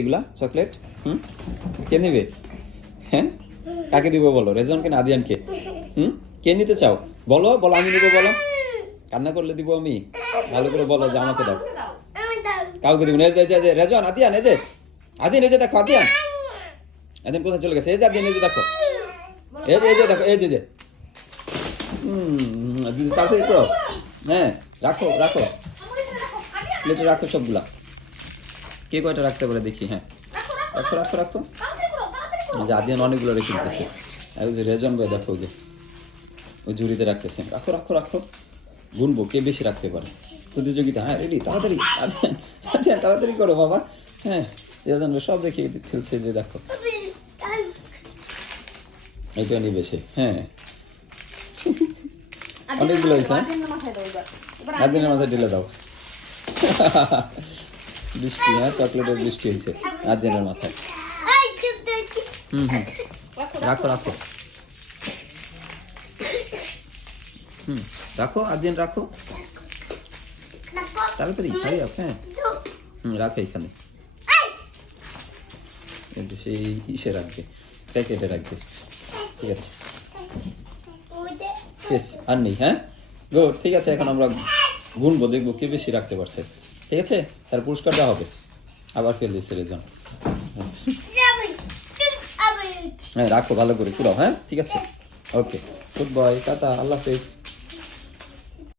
এগুলা চকলেট কে নিবে? হ্যাঁ, কাকে দিব বলো? রেজওয়ানকে না আদিয়ানকে? কে নিতে চাও? বলো বলো, আমি নিবো বলো। কান্না করলে দিব আমি? ভালো করে বলো যে আমাকে দাও। কাউকে দিব না। রেজওয়ান, আদিয়ান, এই যে আদিয়ান, এই যে দেখো আদিয়ান, আদিয়ান কোথায় চলে গেছে? এই যে আদিয়ান, এই যে দেখো, এই যে দেখো, এই যে দিদি তাড়াতাড়ি করো। হ্যাঁ, রাখো রাখো, প্লেটে রাখো সবগুলা। কে কয়টা রাখতে পারে দেখি? হ্যাঁ, রাখো রাখো রাখো। যে আদিয়ান অনেকগুলো রেখে দিতেছে। আর ওই যে রেজন ভাই দেখো, ওই যে ওই ঝুড়িতে রাখতেছে। রাখো রাখো রাখো, গুনবো কে বেশি রাখতে পারে। প্রতিযোগিতা, হ্যাঁ রেডি, তাড়াতাড়ি আদিয়ান, আদিয়ান তাড়াতাড়ি করো বাবা। হ্যাঁ, রেজন ভাই সব রেখে ফেলছে, যে দেখো এটা নিবে সে। হ্যাঁ, অনেকগুলো হয়েছে। আদিনের মাথায় ঢেলে দাও। বৃষ্টি, হ্যাঁ চকলেটের বৃষ্টি হয়েছে আদিনের মাথায়। রাখো রাখো, রাখো আদিন, রাখো তাড়াতাড়ি, হারি আপ। হ্যাঁ, রাখো এখানে, সেই ইসে রাখবে, প্যাকেটে রাখবে। ঠিক আছে, আর নেই। হ্যাঁ গুড, ঠিক আছে। এখন আমরা গুনবো, দেখবো কে বেশি রাখতে পারছে। ঠিক আছে, তার পুরস্কার দেওয়া হবে। আবার ফেল দিচ্ছে রেজন। হ্যাঁ রাখো, ভালো করে কুড়াও। হ্যাঁ ঠিক আছে, ওকে, গুড বয়, টাটা, আল্লাহ হাফেজ।